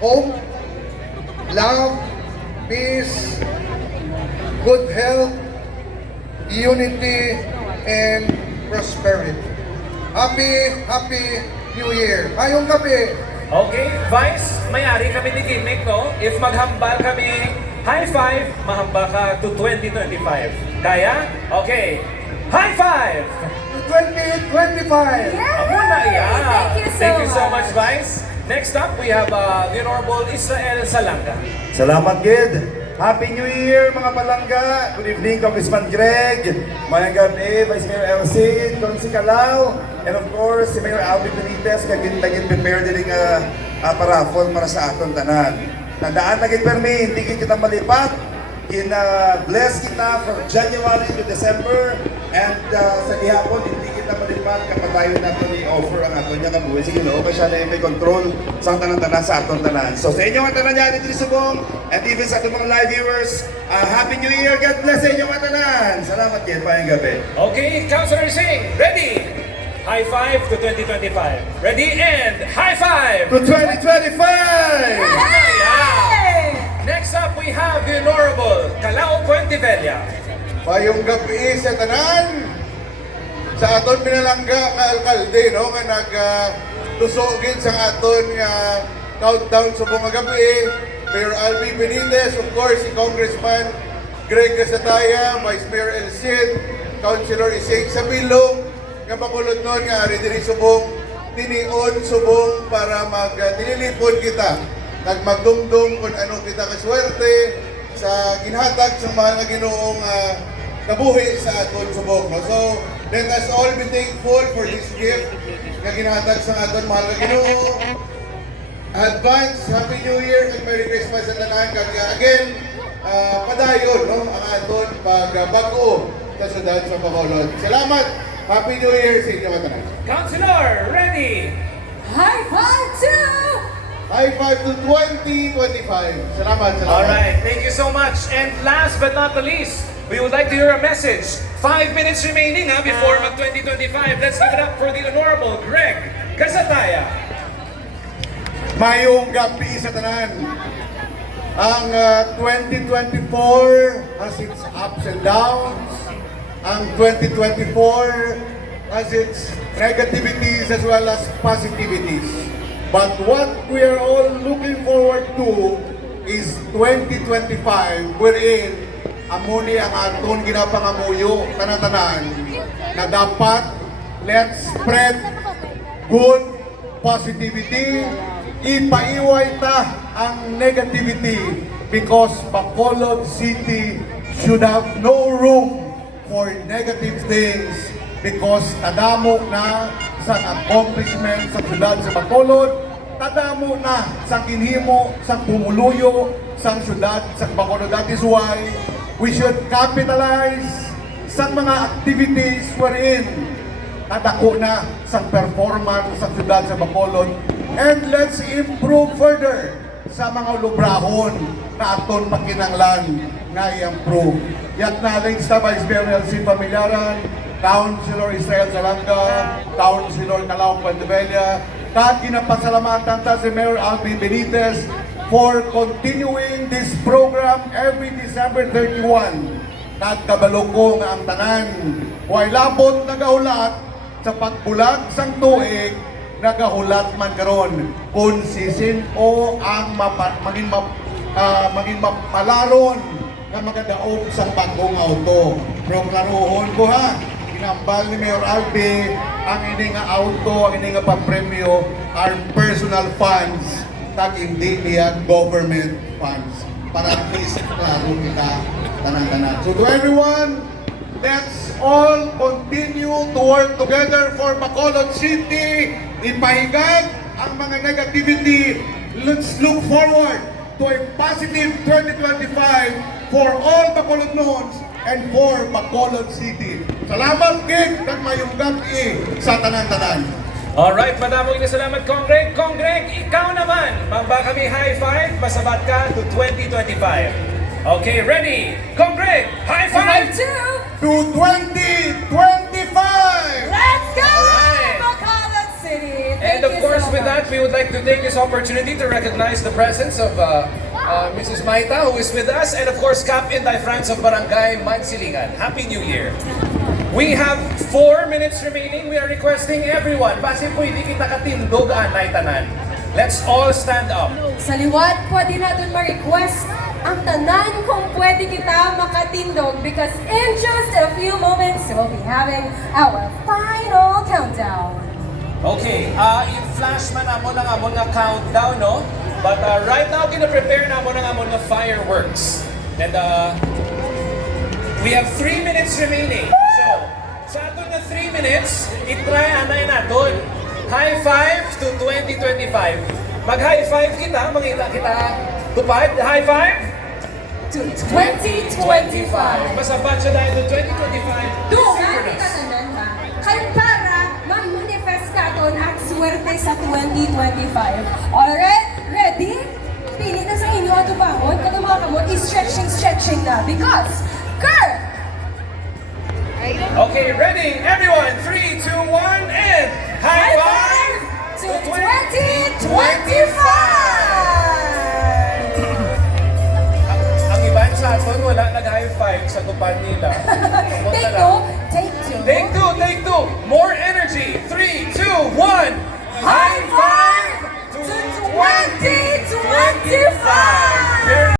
hope, love, peace, good health, unity, and prosperity. Happy New Year! Ngayong gabi, Okay, Vice, may-ari kami ni Gimmick, no? If maghambal kami, high five, mahamba ka to 2025. Kaya? Okay. High five! 2025! Ako na yan. Thank you so much, Vice. Next up, we have the Honorable Israel Salanga. Salamat, Gid. Happy New Year, mga palangga. Good evening, Congressman Greg. Mayang gabi, Vice Mayor Elsie, Consi Calao, and of course, si Mayor Alvin Benitez, kagin prepare din paraffol para sa aton tanan. Tandaan na permi, hindi kita malipat. Bless kita from January to December, and sa gihapon, hindi kita malipat kapag tayo na ito i-offer ang aton niya kabuhay. Sige, no? Kasi siya na yung may control sa tanan-tanan sa aton tanan. So sa inyo mga tanan niya, dito Subong, and even sa ating mga live viewers, Happy New Year! God bless sa inyo mga tanan! Salamat yan, payang gabi. Okay, Councilor Singh, ready? High five to 2025. Ready and high five! To 2025! Next up, we have the Honorable Calao Puentevilla. Mayong gabi sa tanan, sa aton pinalangga nga alkalde, no? Nga nag-tusogin sa aton countdown sa mga gabi. Mayor Alvin Benitez, of course, si Congressman Greg Casataya, Vice Mayor El Cid, Councilor Isig Sabilo, nga makulot nun nga ari diri Subong, tinion Subong para tinilipon kita. Nagmagdumdum kung ano kita kaswerte sa ginhatag sa mahal na Ginoong kabuhi sa aton Subong. No? So, let us all be thankful for this gift na ginhatag sa aton mahal na Ginoo. Advance, Happy New Year and Merry Christmas sa tanan. Again, padayon no? Ang aton pagbago sa syudad sa Bacolod. Salamat! Happy New Year sa inyo mga tanan. Councilor, ready? High five to High five to 2025. Salamat. Alright, thank you so much. And last but not the least, we would like to hear a message. 5 minutes remaining before mag-2025. Let's give it up for the Honorable Greg Casataya. Mayong gabi sa tanan. Ang 2024 has its ups and downs. Ang 2024 has its negativities as well as positivities. But what we are all looking forward to is 2025 wherein amuni ang aton ginapangamuyo tanan-tanan na dapat let's spread good positivity, ipaiway ta ang negativity because Bacolod City should have no room for negative things because tadamo na sa accomplishment sa syudad sa Bacolod, tadamo na sa kinhimo, sa pumuluyo, sa syudad sa Bacolod. That is why we should capitalize sa mga activities wherein nadako na sa performance sa syudad sa Bacolod, and let's improve further sa mga lubrahon na aton pakinanglan nga i-improve. Yak naling sa Vice Mayor Elsie Familiaran, Councilor Israel Salanga, Councilor Calao Puentevilla, at ginapasalamatan ta si Mayor Alvin Benitez for continuing this program every December 31. Nagkabalo nga ang tanan. Huwag labot nagahulat sa pagbulag sang tuig, nagahulat man karon kung sisino ang maging mapalaron na magadaog sa bagong auto. Pero klaruhon ko ha, ginambal ni Mayor Albi ang ini nga auto, ang ini nga papremyo are personal funds tag hindi niya government funds para at least klaro kita tanan-tanan. So to everyone, let's all continue to work together for Bacolod City. Ipahigag ang mga negativity. Let's look forward to a positive 2025 for all Bacolodnons and for Bacolod City. Salamat, Gig, kag mayong gabi sa tanan-tanan. Alright, madamong salamat, Congreg. Congreg, ikaw naman. Mamba kami high five, masabat ka to 2025. Okay, ready? Congreg, high five! To 2025! Let's go! Alright. Bacolod City! And Thank of you course, so with that, we would like to take this opportunity to recognize the presence of Mrs. Maita, who is with us, and of course, Cap Inday France of Barangay Mansilingan. Happy New Year! We have 4 minutes remaining. We are requesting everyone, base pwede kita katindog anay tanan. Let's all stand up. Sa liwat, pwede natin ma-request ang tanan kung pwede kita makatindog because in just a few moments, we'll be having our final countdown. Okay, i-flash man amon ang amon nga countdown, no? But right now, kina-prepare na amon ang amon nga fireworks. And we have 3 minutes remaining. So, sa ato na 3 minutes, itry anay naton. High five to 2025. Mag-high five kita, mangita kita tupad. High five To 2025. Basta batcha dahil to 2025. Doon, Synchronous. kita tanan ha. Kaya para mag-manifest natin ang swerte sa 2025. Alright? Ready? Pili na sa inyo ato bangon. Kung mga kamot, is-stretching na. Because, girl! Okay, ready? Everyone, 3, 2, 1, and high five To 2025! Ang iban sa aton, wala nag-high five sa tupan nila.